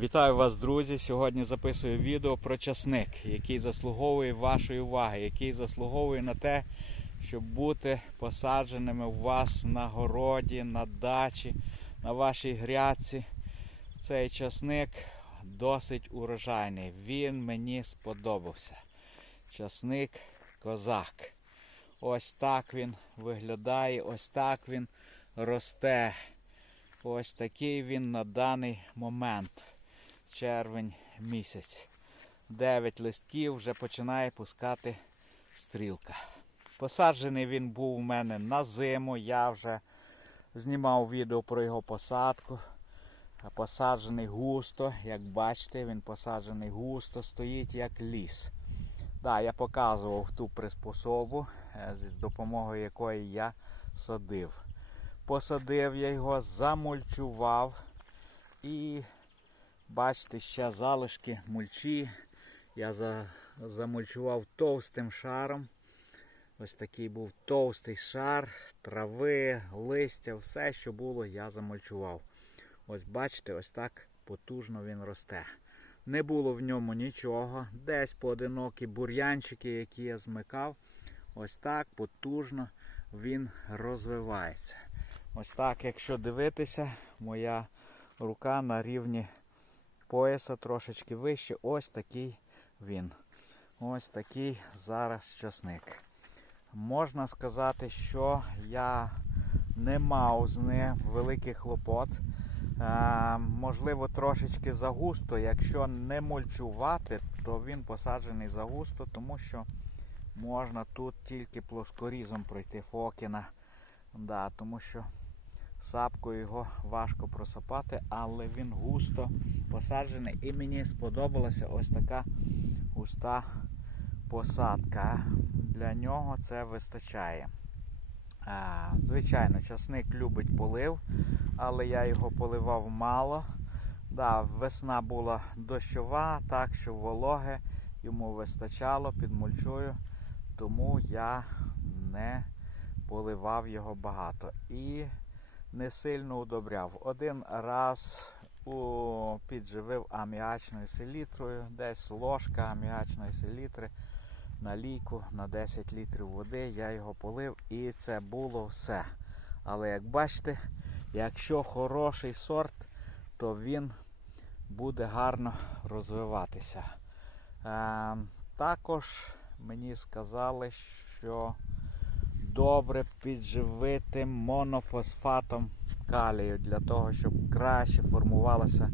Вітаю вас, друзі! Сьогодні записую відео про часник, який заслуговує вашої уваги, який заслуговує на те, щоб бути посадженими у вас на городі, на дачі, на вашій грядці. Цей часник досить урожайний. Він мені сподобався. Часник козак. Ось так він виглядає, ось так він росте. Ось такий він на даний момент. Червень місяць. 9 листків вже починає пускати стрілка. Посаджений він був у мене на зиму. Я вже знімав відео про його посадку. Посаджений густо, як бачите, він посаджений густо, стоїть як ліс. Да, я показував ту приспособу, е, з допомогою якої я садив. Посадив я його, замульчував і бачите, ще залишки мульчі. Я за, замульчував товстим шаром. Ось такий був товстий шар, трави, листя, все, що було, я замульчував. Ось бачите, ось так потужно він росте. Не було в ньому нічого. Десь поодинокі бур'янчики, які я змикав. Ось так потужно він розвивається. Ось так, якщо дивитися, моя рука на рівні пояса трошечки вище. Ось такий він. Ось такий зараз часник. Можна сказати, що я не мав з ним великих хлопот. Е, можливо, трошечки загусто. Якщо не мульчувати, то він посаджений загусто, тому що можна тут тільки плоскорізом пройти фокіна. Да, тому що сапкою його важко просапати, але він густо посаджений. І мені сподобалася ось така густа посадка. Для нього це вистачає. А, Звичайно, часник любить полив, але я його поливав мало. Да, Весна була дощова, так що вологе йому вистачало під мульчою, тому я не поливав його багато і не сильно удобряв. Один раз у, підживив аміачною селітрою, десь ложка аміачної селітри на лійку на 10 літрів води. Я його полив і це було все. Але як бачите, якщо хороший сорт, то він буде гарно розвиватися. Е, також мені сказали, що добре підживити монофосфатом калію для того, щоб краще формувалася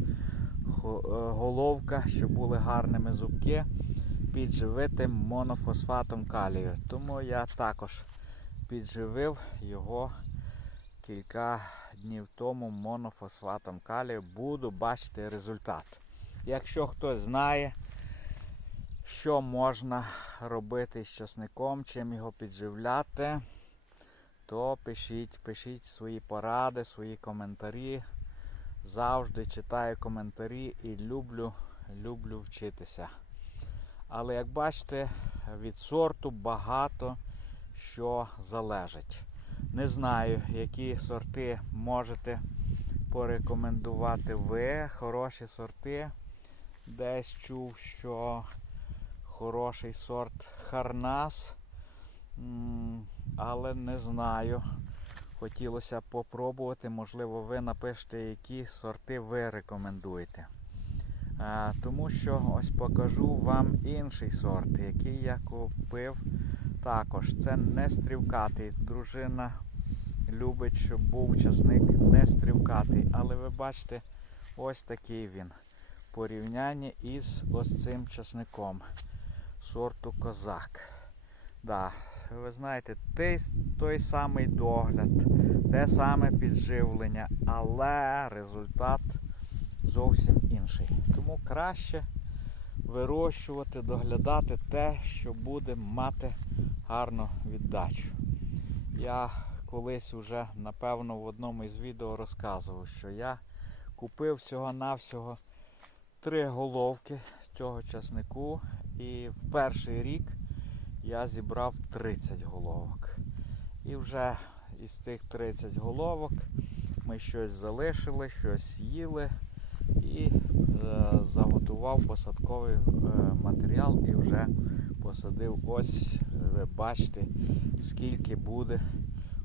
головка, щоб були гарними зубки, підживити монофосфатом калію. Тому я також підживив його кілька днів тому монофосфатом калію. Буду бачити результат. Якщо хтось знає, що можна робити з часником, чим його підживляти, то пишіть, пишіть свої поради, свої коментарі. Завжди читаю коментарі і люблю, люблю вчитися. Але як бачите, від сорту багато що залежить. Не знаю, які сорти можете порекомендувати ви. Хороші сорти. Десь чув, що хороший сорт Харнас, але не знаю. Хотілося попробувати, можливо, ви напишете, які сорти ви рекомендуєте. А, тому що ось покажу вам інший сорт, який я купив також. Це не стрівкатий. Дружина любить, щоб був часник не стрівкатий. Але ви бачите, ось такий він. В порівнянні із ось цим часником сорту козак. Да, ви знаєте, той, той самий догляд, те саме підживлення, але результат зовсім інший. Тому краще вирощувати, доглядати те, що буде мати гарну віддачу. Я колись вже, напевно, в одному із відео розказував, що я купив всього-навсього три головки цього часнику і в перший рік я зібрав 30 головок. І вже із цих 30 головок ми щось залишили, щось їли. і е, заготував посадковий е, матеріал і вже посадив. Ось ви бачите, скільки буде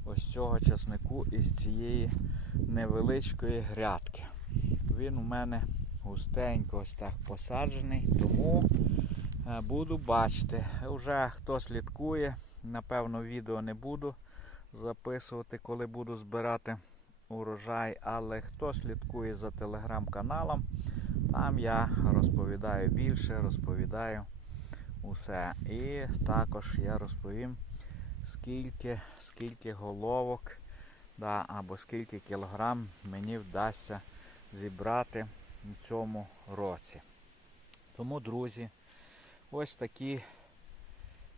ось цього часнику із цієї невеличкої грядки. Він у мене густенько ось так посаджений, тому буду бачити. Вже хто слідкує, напевно, відео не буду записувати, коли буду збирати урожай, але хто слідкує за телеграм-каналом, там я розповідаю більше, розповідаю усе. І також я розповім, скільки, скільки головок да, або скільки кілограм мені вдасться зібрати в цьому році. Тому, друзі, ось такі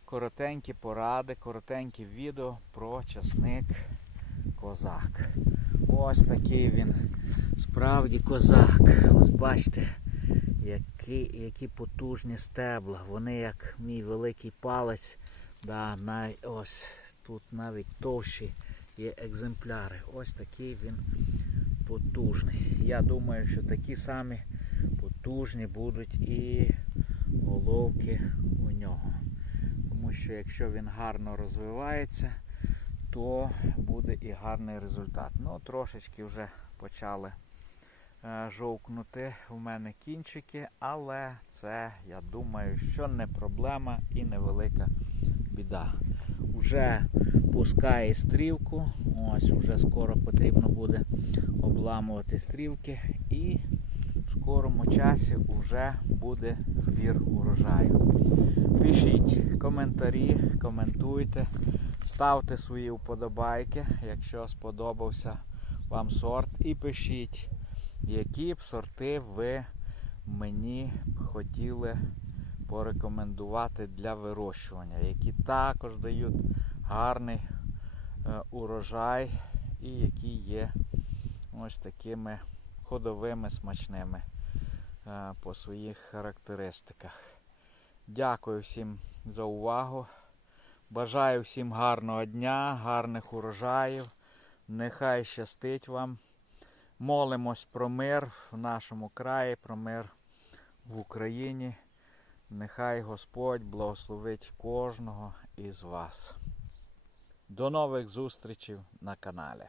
коротенькі поради, коротенькі відео про часник козак. Ось такий він справді козак. Ось бачите, які, які потужні стебла. Вони як мій великий палець. Да, най, ось тут навіть товщі є екземпляри. Ось такий він потужний. Я думаю, що такі самі потужні будуть і головки у нього. Тому що якщо він гарно розвивається, то буде і гарний результат. Ну, трошечки вже почали е, жовкнути в мене кінчики, але це, я думаю, що не проблема і невелика біда. Уже пускає стрілку, ось уже скоро потрібно буде обламувати стрілки і скорому часі вже буде збір урожаю. Пишіть коментарі, коментуйте, ставте свої вподобайки, якщо сподобався вам сорт, і пишіть, які б сорти ви мені б хотіли порекомендувати для вирощування, які також дають гарний е, урожай і які є ось такими ходовими смачними е, по своїх характеристиках. Дякую всім за увагу. Бажаю всім гарного дня, гарних урожаїв. Нехай щастить вам. Молимось про мир в нашому краї, про мир в Україні. Нехай Господь благословить кожного із вас. До нових зустрічей на каналі.